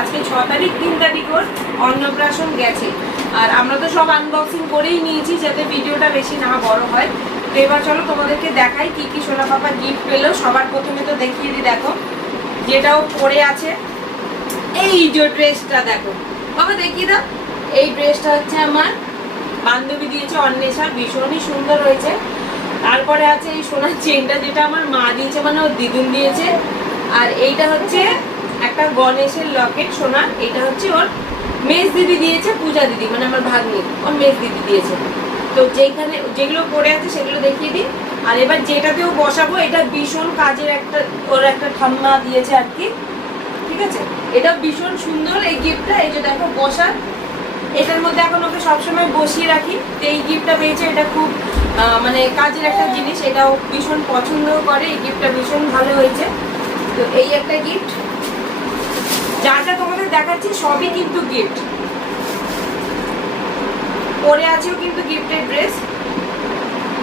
আজকে ছ তারিখ, তিন তারিখ ওর অন্নপ্রাশন গেছে। আর আমরা তো সব আনবক্সিং করেই নিয়েছি যাতে ভিডিওটা বেশি না বড় হয়। তো এবার চলো তোমাদেরকে দেখাই কি কি সোনা পাপা গিফট পেল। সবার প্রথমে তো দেখিয়ে দিই, দেখো। যেটাও পরে আছে, এই যে ড্রেসটা দেখো। বাবা, দেখিয়ে দাও। এই ড্রেসটা হচ্ছে আমার বান্ধবী দিয়েছে অন্বেষা, ভীষণই সুন্দর হয়েছে। তারপরে আছে এই সোনার চেনটা যেটা আমার মা দিয়েছে মানে ওর দিদুন দিয়েছে। আর এইটা হচ্ছে একটা গণেশের লকেট সোনা, এটা হচ্ছে ওর মেজ দিদি দিয়েছে, পূজা দিদি মানে আমার ভাগ্নি, ওর মেজ দিদি দিয়েছে। তো যেখানে, যেগুলো পড়ে আছে সেগুলো দেখিয়ে দিই আর এবার যেটাতেও বসাবো, এটা ভীষণ কাজের একটা, ওর একটা ঠাম্মা দিয়েছে আর কি। ঠিক আছে? এটা ভীষণ সুন্দর, এই গিফটটা এই যে দেখো, বসার। এটার মধ্যে এখন ওকে সবসময় বসিয়ে রাখি। তো এই গিফটটা পেয়েছে, এটা খুব মানে কাজের একটা জিনিস, এটাও ভীষণ পছন্দ করে, এই গিফটটা ভীষণ ভালো হয়েছে। তো এই একটা গিফট যা যা তোমাদের দেখাচ্ছি, সবই কিন্তু গিফট পরে আছেও কিন্তু গিফটের ড্রেস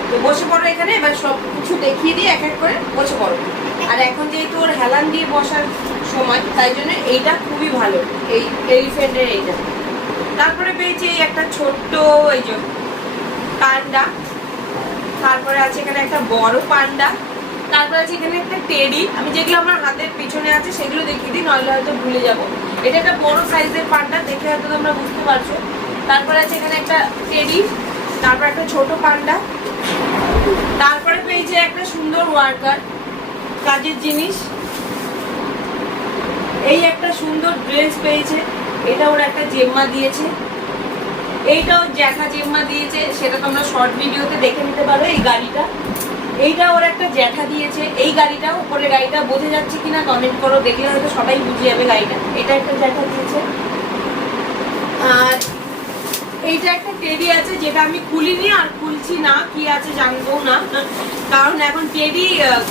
তো বসে পড়ো এখানে, এবার সব কিছু দেখিয়ে দিয়ে এক এক করে বসে পড়ো। আর এখন যেহেতু ওর হেলান দিয়ে বসার সময়, তাই জন্য এইটা খুবই ভালো, এই এলিফেন্টের এইটা। তারপরে পেয়েছি এই একটা ছোট্ট এই যে পান্ডা। তারপরে আছে এখানে একটা বড় পান্ডা। তারপরে আছে এখানে একটা টেডি। আমি যেগুলো আমার হাতের পিছনে আছে সেগুলো দেখিয়ে দিই, নইলে হয়তো ভুলে যাব। এটা একটা বড় সাইজের পান্ডা, দেখে হয়তো তোমরা বুঝতে পারছ। তারপরে আছে এখানে একটা টেডি, তারপর একটা ছোট পান্ডা। তারপরে পেয়েছে একটা সুন্দর ওয়ার্কার, কাজের জিনিস। এই একটা সুন্দর ড্রেস পেয়েছে, এটা ওর একটা জেম্মা দিয়েছে। এইটাও জ্যাঠা জেম্মা দিয়েছে, সেটা তোমরা শর্ট ভিডিওতে দেখে নিতে পারো এই গাড়িটা। এইটা ওর একটা জ্যাঠা দিয়েছে। এই গাড়িটা উপরে গাড়িটা বোঝা যাচ্ছে কিনা কমেন্ট করো, দেখলে হয়তো সবাই বুঝে যাবে গাড়িটা। এটা একটা জ্যাঠা দিয়েছে। আর এইটা একটা টেডি আছে, যেটা আমি খুলিনি আর খুলছি না, কি আছে জানব না। কারণ এখন টেডি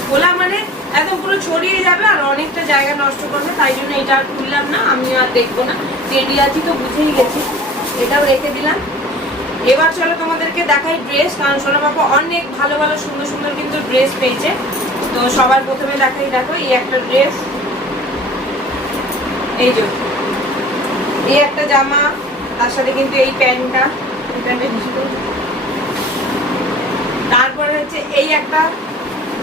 খোলা মানে একদম পুরো ছড়িয়ে যাবে আর অনেকটা জায়গা নষ্ট করবে, তাই জন্য এটা আর খুললাম না, আমি আর দেখব না। টেডি আছি তো বুঝেই গেছি। এটাও রেখে দিলাম। এবার চলো তোমাদেরকে দেখাই ড্রেস কারণ সোনা অনেক ভালো ভালো, সুন্দর সুন্দর কিন্তু ড্রেস পেয়েছে। তো সবার প্রথমে দেখাই, দেখো, এই একটা ড্রেস এই যে, এই একটা জামা, তার সাথে কিন্তু এই প্যান্টটা এই প্যান্টটা তারপরে হচ্ছে এই একটা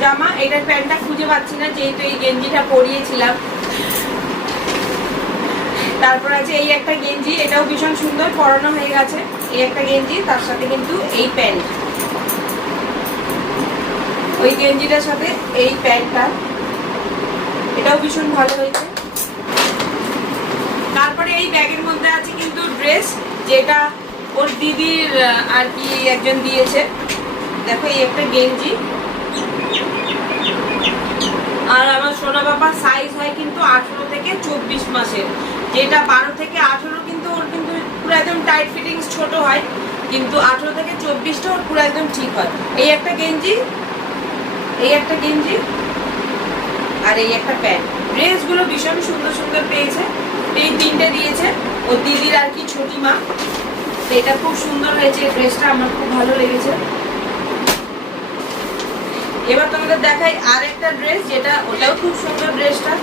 জামা এটার প্যান্টটা খুঁজে পাচ্ছি না, যেহেতু এই গেঞ্জিটা পরিয়েছিলাম। তারপর আছে এই একটা গেঞ্জি, এটাও ভীষণ সুন্দর, পরানো হয়ে গেছে। এই একটা গেঞ্জি, তার সাথে কিন্তু এই প্যান্ট। ওই গেঞ্জিটার সাথে এই প্যান্টটা। এটাও ভীষণ ভালো হয়েছে। তারপরে এই ব্যাগের মধ্যে আছে কিন্তু ড্রেস, যেটা ওর দিদির আর কি একজন দিয়েছে। দেখো এই একটা গেঞ্জি। আর আমার সোনা বাবার সাইজ হয় কিন্তু আঠেরো থেকে চব্বিশ মাসের। যেটা বারো থেকে আঠেরো কিন্তু ওর কিন্তু পুরো একদম টাইট ফিটিংস ছোট হয়, কিন্তু আঠেরো থেকে চব্বিশটা ওর পুরো একদম ঠিক হয়। এই একটা গেঞ্জি, এই একটা গেঞ্জি আর এই একটা প্যান্ট। ড্রেসগুলো ভীষণ সুন্দর সুন্দর পেয়েছে। এই তিনটে দিয়েছে। ও দিদির আর কি ছোটি মা। তো এটা খুব সুন্দর হয়েছে। এই ড্রেসটা আমার খুব ভালো লেগেছে। এবার তোমাদের দেখাই আর একটা ড্রেস, যেটা ওটাও খুব সুন্দর ড্রেসটা।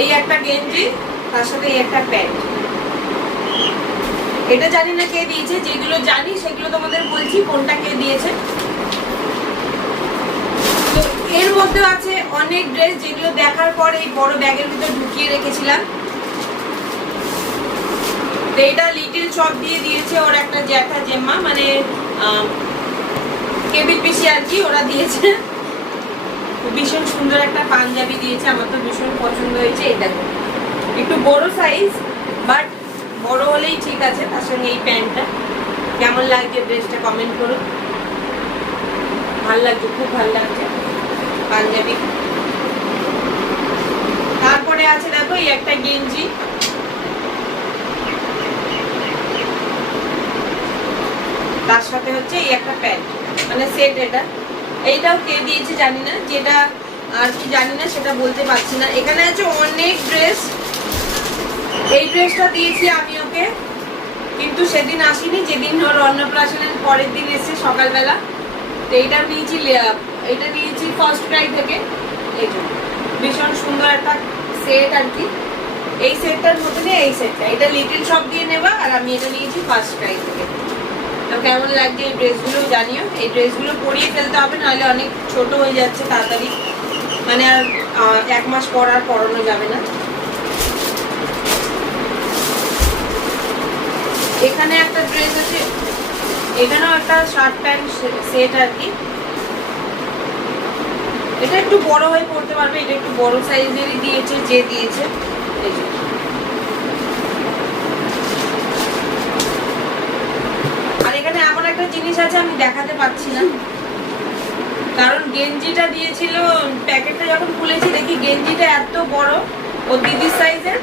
এই একটা গেঞ্জি, তার সাথে এই একটা প্যান্ট। এটা জানি না কে দিয়েছে, যেগুলো জানি সেগুলো তোমাদের বলছি, কোনটা কে দিয়েছে। তো এর মধ্যে আছে অনেক ড্রেস যেগুলো দেখার পর এই বড় ব্যাগের ভিতর ঢুকিয়ে রেখেছিলাম। তো এটা লিটিল চপ দিয়ে দিয়েছে ওর একটা জ্যাঠা জেম্মা মানে কেবিল পিসি আর কি ওরা দিয়েছে। ভীষণ সুন্দর একটা পাঞ্জাবি দিয়েছে, আমার তো ভীষণ পছন্দ হয়েছে দেখো একটু বড় সাইজ বাট বড় হলেই ঠিক আছে, তার সঙ্গে এই প্যান্টটা। কেমন লাগছে ড্রেসটা কমেন্ট করুন। ভালো লাগছে, খুব ভালো লাগছে পাঞ্জাবি। তারপরে আছে দেখো এই একটা গেঞ্জি। তার সাথে হচ্ছে এই একটা প্যান্ট মানে সেট এটা। এইটাও কে দিয়েছে জানি না, যেটা আর কি জানি না, সেটা বলতে পারছি না। এখানে আছে অনেক ড্রেস এই ড্রেসটা দিয়েছি আমি ওকে। কিন্তু সেদিন আসিনি, যেদিন ওর অন্নপ্রাশনের পরের দিন এসে সকালবেলা। তো এইটা নিয়েছি এটা নিয়েছি ফার্স্ট ক্রাই থেকে। এই ভীষণ সুন্দর একটা সেট আর কি। এই সেটটার মধ্যে এই সেটটা এটা লিটিল শপ দিয়ে নেবা আর আমি এটা নিয়েছি ফার্স্ট ক্রাই থেকে। তো কেমন লাগছে এই ড্রেসগুলো জানিও? এই ড্রেসগুলো পরিয়ে ফেলতে হবে, নাহলে অনেক ছোট হয়ে যাচ্ছে তাড়াতাড়ি। মানে আর এক মাস পর আর পরানো যাবে না। এখানে একটা ড্রেস আছে, এখানেও একটা শার্ট প্যান্ট সেট আর কি। এটা একটু বড় হয়ে পড়তে পারবে, এটা একটু বড় সাইজেরই দিয়েছে, যে দিয়েছে। এই যে। আর এখানে এমন একটা জিনিস আছে আমি দেখাতে পাচ্ছি না। কারণ গেঞ্জিটা দিয়েছিল, প্যাকেটটা যখন খুলেছি দেখি গেঞ্জিটা এত বড়, ও দিদির সাইজের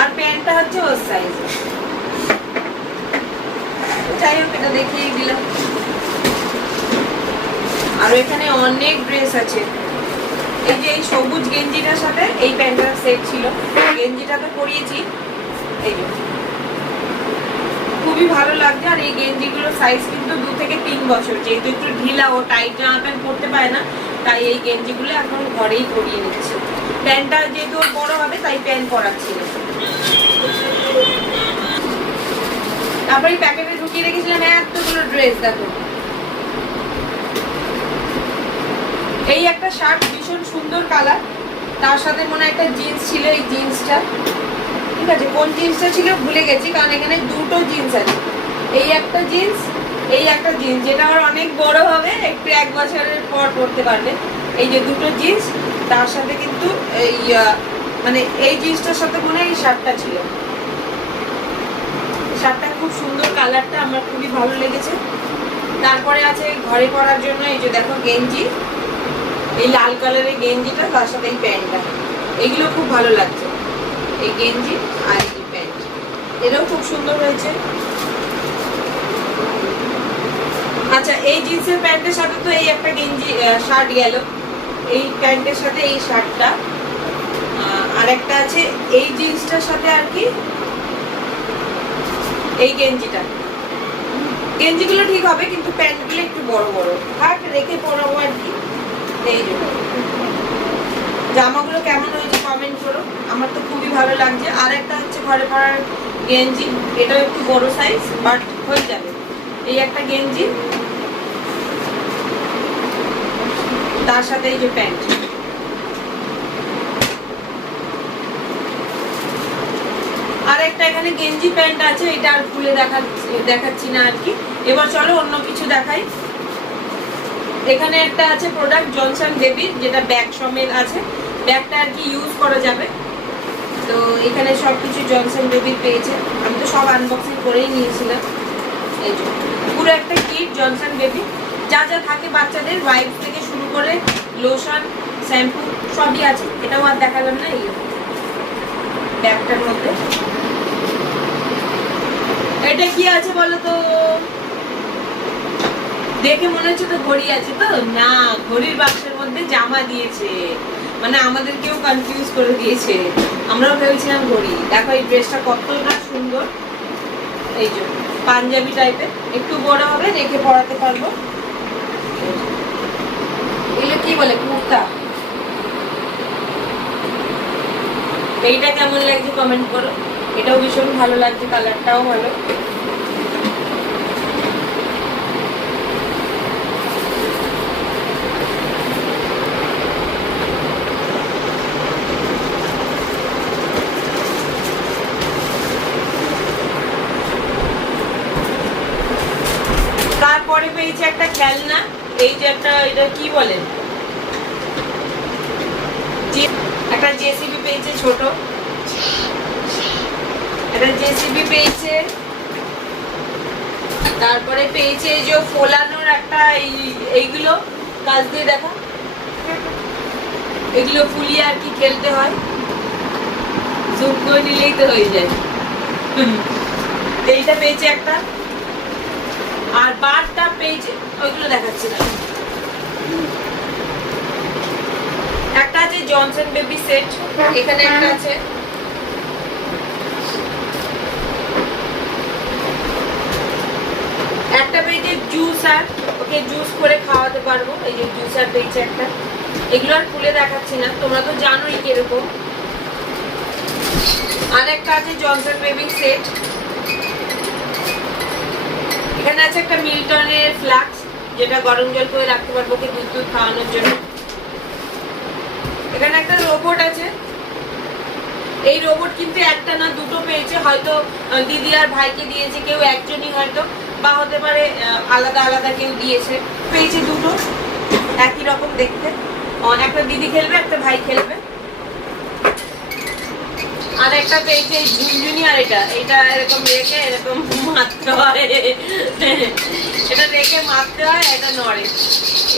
আর প্যান্টটা হচ্ছে ওর সাইজ যাই হোক, এটা দেখিয়ে দিলাম। আর এখানে অনেক ড্রেস আছে। এই যে এই সবুজ গেঞ্জিটার সাথে এই প্যান্টটার সেট ছিল। গেঞ্জিটা তো পরিয়েছি। এই খুবই ভালো লাগছে। আর এই গেঞ্জিগুলোর সাইজ কিন্তু দু থেকে তিন বছর। যেহেতু একটু ঢিলা ও টাইট জামা প্যান্ট পরতে পারে না, তাই এই গেঞ্জিগুলো এখন ঘরেই পরিয়ে নিচ্ছে। প্যান্টটা যেহেতু ওর বড় হবে, তাই প্যান্ট পরাচ্ছি। তারপরে এই প্যাকেটে ঢুকিয়ে রেখেছিলাম এতগুলো ড্রেস দেখো। এই একটা শার্ট ভীষণ সুন্দর কালার তার সাথে মনে একটা জিন্স ছিল, এই জিন্সটা ঠিক আছে, কোন জিন্সটা ছিল ভুলে গেছি, কারণ এখানে দুটো জিন্স আছে। এই একটা জিন্স এই একটা জিন্স যেটা আমার অনেক বড় হবে, একটু এক বছরের পর পরতে পারবে। এই যে দুটো জিন্স তার সাথে কিন্তু এই মানে এই জিন্সটার সাথে মনে হয় এই শার্টটা ছিল। শার্টটা খুব সুন্দর কালারটা, আমার খুবই ভালো লেগেছে। তারপরে আছে ঘরে পরার জন্য, এই যে দেখো গেঞ্জি। এই লাল কালারের গেঞ্জিটা, তার সাথে এই প্যান্টটা। এগুলো খুব ভালো লাগছে। এই গেঞ্জি আর এই প্যান্ট। এটাও খুব সুন্দর হয়েছে। আচ্ছা এই জিন্সের প্যান্টের সাথে তো এই একটা গেঞ্জি শার্ট গেল। এই প্যান্টের সাথে এই শার্টটা আর একটা আছে, এই জিন্সটার সাথে আর কি? এই গেঞ্জিটা। গেঞ্জিগুলো ঠিক হবে, কিন্তু প্যান্টগুলো একটু বড় বড়। থাক রেখে পরাবো আর কি। এই জন্য জামাগুলো কেমন হয়েছে কমেন্ট করো। আমার তো খুবই ভালো লাগছে। আর একটা হচ্ছে ঘরে পরার গেঞ্জি, এটাও একটু বড় সাইজ বাট হয়ে যাবে। এই একটা গেঞ্জি, তার সাথে এই যে প্যান্ট। আর একটা এখানে গেঞ্জি প্যান্ট আছে, এটা আর খুলে দেখাচ্ছি দেখাচ্ছি না আর কি। এবার চলো অন্য কিছু দেখাই। এখানে একটা আছে প্রোডাক্ট জনসন বেবির যেটা ব্যাগ সমেত আছে। ব্যাগটা আর কি ইউজ করা যাবে। তো এখানে সব কিছু জনসন বেবির পেয়েছে। আমি তো সব আনবক্সিং করেই নিয়েছিলাম। এই পুরো একটা কিট জনসন বেবি যা যা থাকে বাচ্চাদের ওয়াইপ থেকে শুরু করে লোশন শ্যাম্পু সবই আছে। এটাও আর দেখালাম না, এই ব্যাগটার মধ্যে। এটা কি আছে বলো তো? দেখে মনে হচ্ছে তো ঘড়ি আছে তো? না, ঘড়ির বাক্সের মধ্যে জামা দিয়েছে। মানে আমাদেরকেও কনফিউজ করে দিয়েছে। আমরাও ভেবেছিলাম ঘড়ি দেখো এই ড্রেসটা কতটা সুন্দর। এই জন্য পাঞ্জাবি টাইপের একটু বড় হবে, রেখে পরাতে পারব। এগুলো কি বলে? কুর্তা। এইটা কেমন লাগছে কমেন্ট করো। এটাও ভীষণ ভালো লাগছে কালারটাও ভালো। তারপরে পেয়েছি একটা খেলনা, এই যে একটা, এটা কি বলে? যে- একটা জেসিবি পেয়েছে ছোট। একটা জেসিবি পেয়েছে। তারপরে পেয়েছে যে ফোলানোর একটা এই- এইগুলো। কাজ দিয়ে দেখা। এগুলো ফুলিয়ে আর কি খেলতে হয়। জুম করে নিলেই তো হয়ে যায়। এইটা পেয়েছে একটা। আর বারটা পেজ ওইগুলো দেখাচ্ছি। না একটা আছে জনসন বেবি সেট এখানে একটা আছে। একটা পেজে জুস আর, ওকে জুস করে খাওয়াতে পারব, এই যে জুস আর পেজ একটা। এগুলো আর খুলে দেখাচ্ছি না, তোমরা তো জানোই কীরকম। আর একটা আছে জনসন বেবি সেট এখানে আছে একটা মিল্টনের ফ্লাক্স, যেটা গরম জল করে রাখতে পারব ওকে দুধ দুধ খাওয়ানোর জন্য। এখানে একটা রোবট আছে। এই রোবট কিন্তু একটা না দুটো পেয়েছে, হয়তো দিদি আর ভাইকে দিয়েছে, কেউ একজনই হয়তো, বা হতে পারে আলাদা আলাদা কেউ দিয়েছে। পেয়েছে দুটো, একই রকম দেখতে। একটা দিদি খেলবে, একটা ভাই খেলবে। আর একটা পেয়েছে ঝুনঝুনি আর এটা এটা এরকম রেখে এরকম মারতে হয়। এটা রেখে মারতে হয় এটা নড়ে।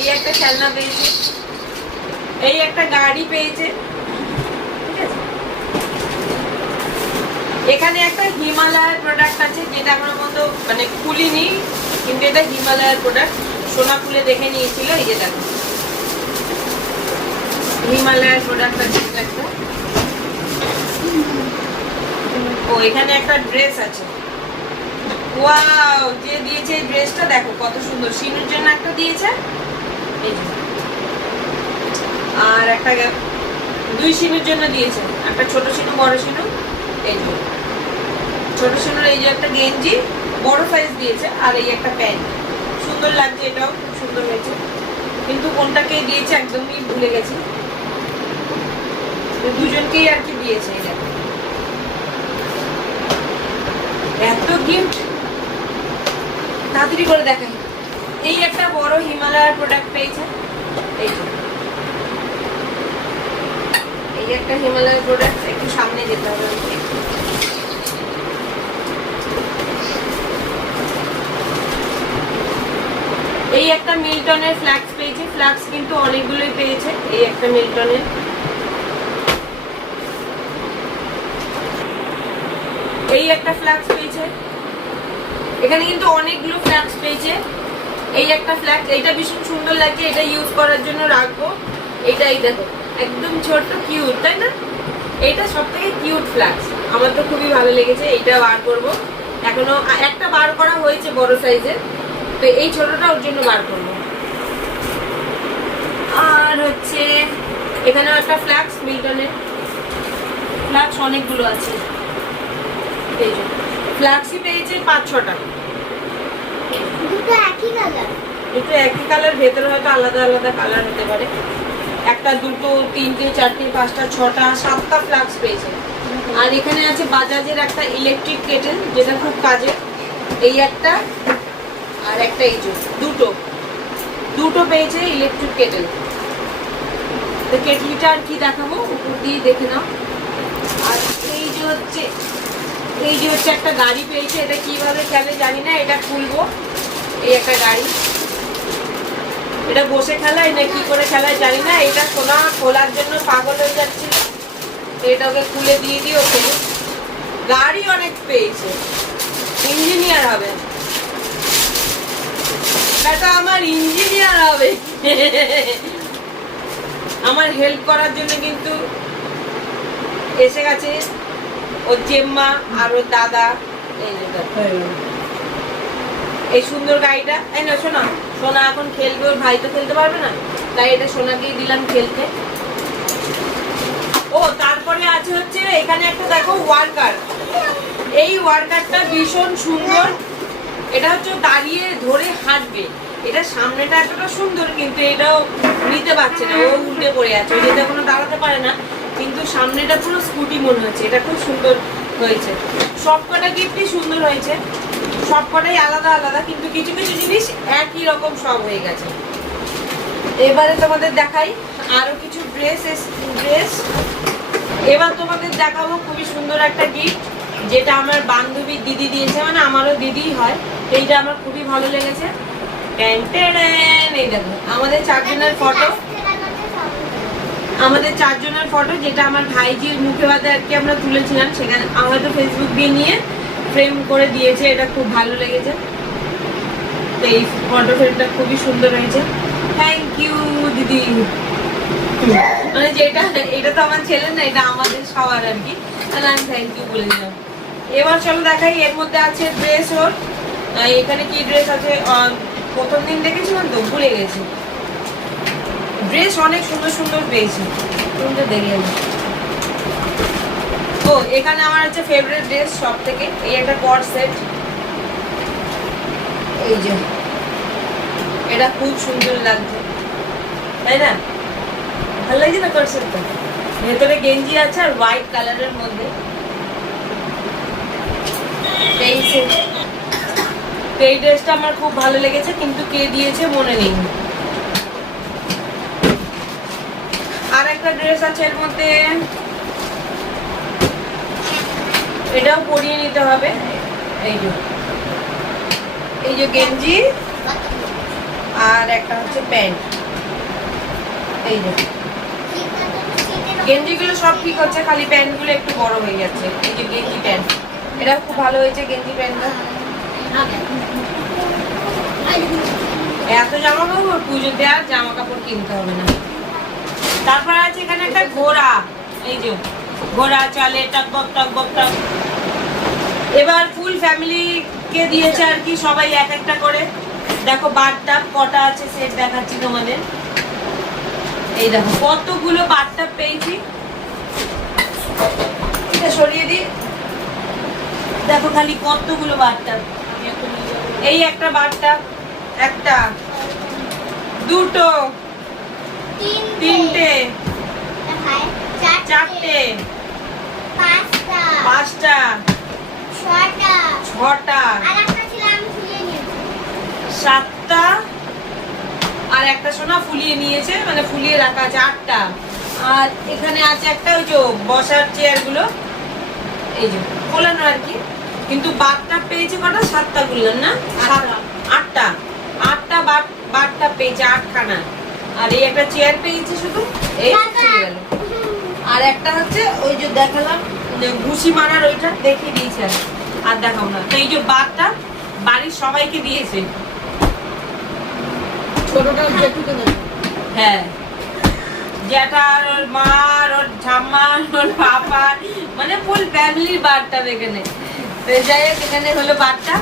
এই একটা খেলনা পেয়েছে। এই একটা গাড়ি পেয়েছে। এখানে একটা হিমালয়ের প্রোডাক্ট আছে, যেটা আমার মতো মানে খুলিনি, কিন্তু এটা হিমালয়ের প্রোডাক্ট সোনা খুলে দেখে নিয়েছিল, এই যে দেখো। হিমালয়ের প্রোডাক্ট আছে একটা। ও, এখানে একটা ড্রেস আছে। ওয়াও যে দিয়েছে এই ড্রেসটা দেখো কত সুন্দর। সিনুর জন্য একটা দিয়েছে। আর একটা দুই সিনুর জন্য দিয়েছে। একটা ছোট সিনু, বড় সিনু। এই যে। ছোট সিনুর এই যে একটা গেঞ্জি, বড় সাইজ দিয়েছে, আর এই একটা প্যান্ট। সুন্দর লাগছে এটাও, খুব সুন্দর হয়েছে। কিন্তু কোনটাকে দিয়েছে একদমই ভুলে গেছি। দুজনকেই আর কি দিয়েছে এত গিফট তাড়াতাড়ি করে দেখাই। এই একটা বড় হিমালয়ার প্রোডাক্ট পেয়েছে। এই এই একটা হিমালয়ের প্রোডাক্ট একটু সামনে যেতে হবে এই একটা মিল্টনের ফ্ল্যাক্স পেয়েছে। ফ্ল্যাক্স কিন্তু অনেকগুলোই পেয়েছে। এই একটা মিল্টনের। এই একটা ফ্ল্যাক্স পেয়েছে। এখানে কিন্তু অনেকগুলো ফ্ল্যাক্স পেয়েছে। এই একটা ফ্ল্যাক্স এইটা ভীষণ সুন্দর লাগছে, এটা ইউজ করার জন্য রাখব। এটাই দেখো, একদম ছোট্ট কিউট তাই না? এইটা সব থেকে কিউট ফ্ল্যাক্স আমার তো খুবই ভালো লেগেছে, এইটা বার করব। এখনও একটা বার করা হয়েছে বড় সাইজের তো এই ছোটটা ওর জন্য বার করব। আর হচ্ছে, এখানেও একটা ফ্ল্যাক্স মিল্টনের ফ্ল্যাক্স অনেকগুলো আছে। এই যে ফ্ল্যাক্সই পেয়েছে পাঁচ ছটা। দুটো একই কালার দুটো একই কালার ভেতরে হয়তো আলাদা আলাদা কালার হতে পারে। একটা দুটো তিনটে চারটে পাঁচটা ছটা সাতটা ফ্লাক্স পেয়েছে। আর এখানে আছে বাজাজের একটা ইলেকট্রিক কেটেল যেটা খুব কাজে। এই একটা আর একটা এই দুটো। দুটো পেয়েছে ইলেকট্রিক কেটেল তো কেটলিটা আর কি দেখাবো? উপর দিয়ে দেখে নাও। আর এই যে হচ্ছে এই যে হচ্ছে একটা গাড়ি পেয়েছে, এটা কীভাবে খেলে জানি না, এটা খুলবো। এই একটা গাড়ি। এটা বসে খেলায় না কি করে খেলায় জানি না, এটা সোনা খোলার জন্য পাগল হয়ে যাচ্ছিল এটা ওকে খুলে দিয়ে দিয়ে ওকে। গাড়ি অনেক পেয়েছে। ইঞ্জিনিয়ার হবে। এটা আমার ইঞ্জিনিয়ার হবে। আমার হেল্প করার জন্য কিন্তু এসে গেছে। ওর জেম্মা আর ওর দাদা এই যে এই সুন্দর গাড়িটা এই না সোনা এখন খেলবে ওর ভাই তো খেলতে পারবে না তাই এটা সোনাকেই দিলাম খেলতে। ও তারপরে আছে হচ্ছে এখানে একটা দেখো ওয়ার্কার। এই ওয়ার্কারটা ভীষণ সুন্দর। এটা হচ্ছে দাঁড়িয়ে ধরে হাঁটবে। এটা সামনেটা এতটা সুন্দর কিন্তু এটাও নিতে পারছে না ও উল্টে পড়ে আছে। ওই যেটা কোনো দাঁড়াতে পারে না। কিন্তু সামনেটা পুরো স্কুটি মনে হচ্ছে এটা খুব সুন্দর হয়েছে। সব কটা গিফটই সুন্দর হয়েছে সব কটাই আলাদা আলাদা কিন্তু কিছু কিছু জিনিস একই রকম সব হয়ে গেছে। এবারে তোমাদের দেখাই আরও কিছু ড্রেস ড্রেস। এবার তোমাদের দেখাবো খুবই সুন্দর একটা গিফট যেটা আমার বান্ধবীর দিদি দিয়েছে মানে আমারও দিদিই হয় এইটা আমার খুবই ভালো লেগেছে। এই দেখো আমাদের চারজনের ফটো। আমাদের চারজনের ফটো যেটা আমার ভাইজির মুখে বাদে আর কি আমরা তুলেছিলাম, সেখানে আমরা তো ফেসবুক দিয়ে নিয়ে ফ্রেম করে দিয়েছে, এটা খুব ভালো লেগেছে। তো এই ফটো ফ্রেমটা খুবই সুন্দর হয়েছে। থ্যাংক ইউ দিদি। মানে যেটা, এটা তো আমার ছেলে না, এটা আমাদের সবার আর কি। তাহলে আমি থ্যাংক ইউ বলে দিলাম। এবার চলো দেখাই, এর মধ্যে আছে ড্রেস ওর। এখানে কি ড্রেস আছে? প্রথম দিন দেখেছিলাম তো, ভুলে গেছি। ড্রেস অনেক সুন্দর সুন্দর পেয়েছি। তুমি তো দেখলে না। ও এখানে আমার হচ্ছে ফেভারিট ড্রেস সব থেকে এই একটা কট সেট এই যে। এটা খুব সুন্দর লাগছে। তাই না? ভালো লাগছে না কট সেটটা ভেতরে গেঞ্জি আছে আর হোয়াইট কালারের মধ্যে। এই। তো এই ড্রেসটা আমার খুব ভালো লেগেছে, কিন্তু কে দিয়েছে মনে নেই। একটা ড্রেস আছে এর মধ্যে। এটাও পরিয়ে নিতে হবে। এই যে। এই যে গেঞ্জি। আর একটা হচ্ছে প্যান্ট। এই যে। গেঞ্জিগুলো সব ঠিক হচ্ছে, খালি প্যান্টগুলো একটু বড় হয়ে যাচ্ছে। এই যে গেঞ্জি প্যান্ট। এটা খুব ভালো হয়েছে গেঞ্জি প্যান্টটা। এত জামা কাপড় পুজোতে আর জামা কাপড় কিনতে হবে না। তারপর আছে এখানে একটা ঘোড়া এই যে ঘোড়া চলে টকবক টকবক টক এবার ফুল ফ্যামিলিকে দিয়েছে আর কি, সবাই এক একটা করে। দেখো বারটা, কটা আছে সেট দেখাচ্ছি তোমাদের। এই দেখো, কতগুলো বারটা পেয়েছি। এটা সরিয়ে দিই। দেখো খালি কতগুলো বারটা। এই একটা বারটা, একটা, দুটো তিনটে। চারটে। পাঁচটা। ছটা। সাতটা। আর একটা সোনা ফুলিয়ে নিয়েছে মানে ফুলিয়ে রাখা আছে আটটা। আর এখানে আছে একটা ওই যে বসার চেয়ারগুলো এই যে ফোলানো আর কি। কিন্তু বারটা পেয়েছে কটা? সাতটা বললাম না? আটটা। আটটা বার বারটা পেয়েছে আটখানা। আর এই একটা চেয়ার পেয়েছে শুধু এই আর একটা হচ্ছে ওই যে দেখালাম যে ঘুষি মারার ওইটা দেখিয়ে দিয়েছে আর। দেখাও না। তো এই যে বারটা বাড়ির সবাইকে দিয়েছে। ছোটটা জেঠুকে হ্যাঁ। জ্যাঠার ওর মার ওর ঠাম্মার ওর পাপার মানে ফুল ফ্যামিলির বারটা এখানে। তো যাই হোক এখানে হলো বারটা।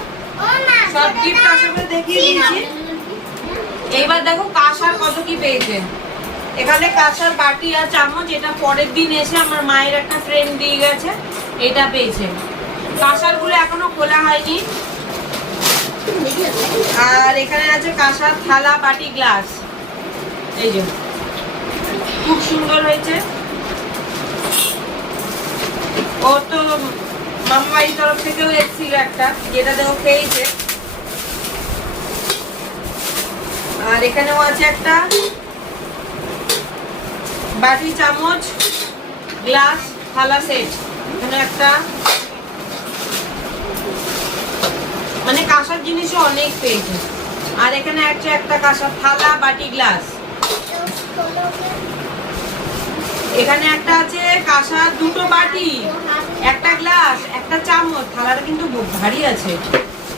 সব আশা দেখিয়ে দিয়েছি। এইবার দেখো কাঁসার কত কি পেয়েছে। এখানে কাঁসার বাটি আর চামচ, এটা পরের দিন এসে আমার মায়ের একটা ফ্রেন্ড দিয়ে গেছে, এটা পেয়েছে। কাঁসারগুলো এখনও খোলা হয়নি। আর এখানে আছে কাঁসার থালা, বাটি, গ্লাস। এই যে, খুব সুন্দর হয়েছে। ও তো মামা বাড়ির তরফ থেকেও এসেছিল একটা, যেটা দেখো খেয়েছে। আর এখানেও আছে একটা বাটি চামচ, গ্লাস, থালা সেট। এখানে একটা মানে কাঁসার জিনিসও অনেক পেয়েছে। আর এখানে আছে একটা কাঁসার থালা, বাটি, গ্লাস। এখানে একটা আছে কাঁসার দুটো বাটি, একটা গ্লাস, একটা চামচ। থালাটা কিন্তু ভারী আছে।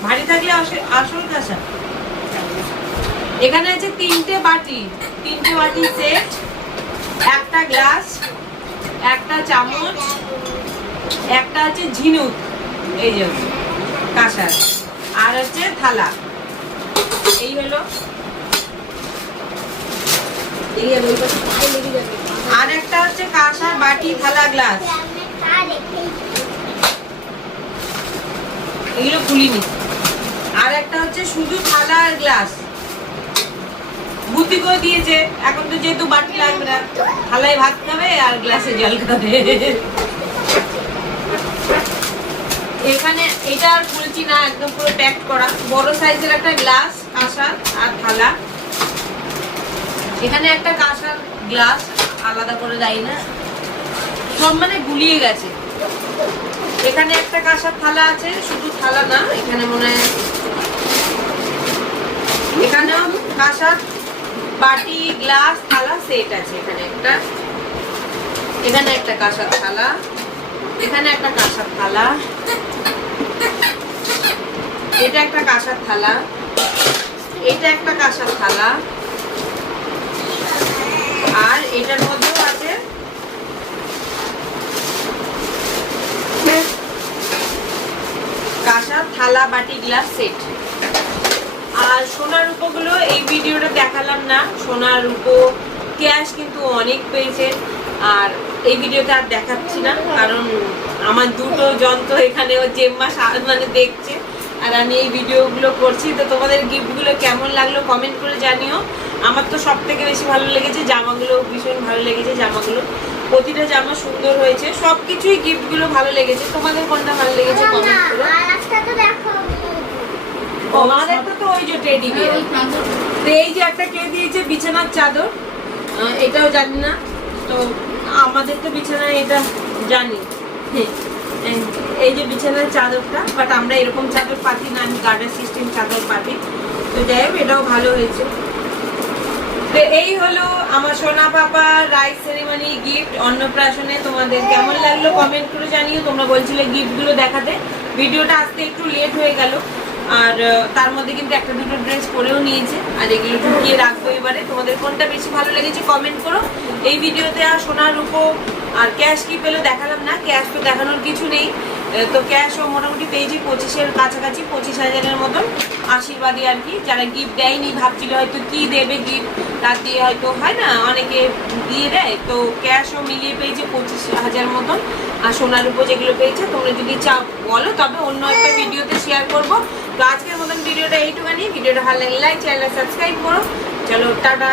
ভারী থাকলে আসে- আসল কাঁসা। এখানে আছে তিনটে বাটি তিনটে বাটি সেট একটা গ্লাস একটা চামচ, একটা আছে ঝিনুক, এই যে কাঁসার, আর হচ্ছে থালা। এই হলো। আর একটা হচ্ছে কাঁসার বাটি, থালা গ্লাস এগুলো খুলিনি। আর একটা হচ্ছে শুধু থালা আর গ্লাস বুদ্ধি করে দিয়েছে। এখন তো যেহেতু বাটি লাগবে না, থালায় ভাত খাবে আর গ্লাসে জল খাবে। এখানে এটা আর খুলছি না, একদম পুরো প্যাক করা। বড় সাইজের একটা গ্লাস কাঁসার আর থালা। এখানে একটা কাঁসার গ্লাস আলাদা করে দেয় না। সব মানে গুলিয়ে গেছে। এখানে একটা কাঁসার থালা আছে, শুধু থালা না, এখানে মনে হয় এখানেও কাঁসার বাটি, গ্লাস, থালা, সেট আছে এখানে একটা। এখানে একটা কাঁসার থালা। এখানে একটা কাঁসার থালা। এটা একটা কাঁসার থালা। এটা একটা কাঁসার থালা। আর এটার মধ্যেও আছে কাঁসার থালা, বাটি, গ্লাস, সেট। আর সোনার রূপোগুলো এই ভিডিওটা দেখালাম না। সোনার রূপো, ক্যাশ কিন্তু অনেক পেয়েছে। আর এই ভিডিওতে আর দেখাচ্ছি না, কারণ আমার দুটো যন্ত্র এখানে ও জেম্মা মানে দেখছে। আর আমি এই ভিডিওগুলো করছি। তো তোমাদের গিফটগুলো কেমন লাগল কমেন্ট করে জানিও। আমার তো সব থেকে বেশি ভালো লেগেছে জামাগুলো, ভীষণ ভালো লেগেছে জামাগুলো। প্রতিটা জামা সুন্দর হয়েছে। সব কিছুই গিফটগুলো ভালো লেগেছে। তোমাদের কোনটা ভালো লেগেছে কমেন্ট করো আর একটা তো দেখো ও তো আমাদের তো চাদর পাতি না, আমি গার্ডার সিস্টেম চাদর পাতি। তো যাই হোক, এটাও ভালো হয়েছে। তো এই হলো আমার সোনা পাপা রাইস সেরিমনি গিফট অন্নপ্রাশনে। তোমাদের কেমন লাগল? কমেন্ট করে জানিও। তোমরা বলছিলে গিফটগুলো দেখাতে। ভিডিওটা আসতে একটু লেট হয়ে গেল। আর তার মধ্যে কিন্তু একটা দুটো ড্রেস পরেও নিয়েছে। আর এগুলো ঢুকিয়ে রাখব এবারে। তোমাদের কোনটা বেশি ভালো লেগেছে কমেন্ট করো। এই ভিডিওতে আর সোনার রূপো আর ক্যাশ কি পেল দেখালাম না। ক্যাশ তো দেখানোর কিছু নেই। তো ক্যাশও মোটামুটি পেয়েছি পঁচিশের কাছাকাছি, পঁচিশ হাজারের মতন আশীর্বাদী আর কি। যারা গিফট দেয়নি, ভাবছিল হয়তো কি দেবে গিফট তার দিয়ে হয়তো হয় না, অনেকে দিয়ে দেয়। তো ক্যাশও মিলিয়ে পেয়েছে পঁচিশ হাজার মতন। আর সোনার উপর যেগুলো পেয়েছে, তোমরা যদি চাও বলো, তবে অন্য একটা ভিডিওতে শেয়ার করব। তো আজকের মতন ভিডিওটা এইটুখানি। ভিডিওটা ভালো লাগলে লাইক চ্যানেলটা সাবস্ক্রাইব করো। চলো, টাটা!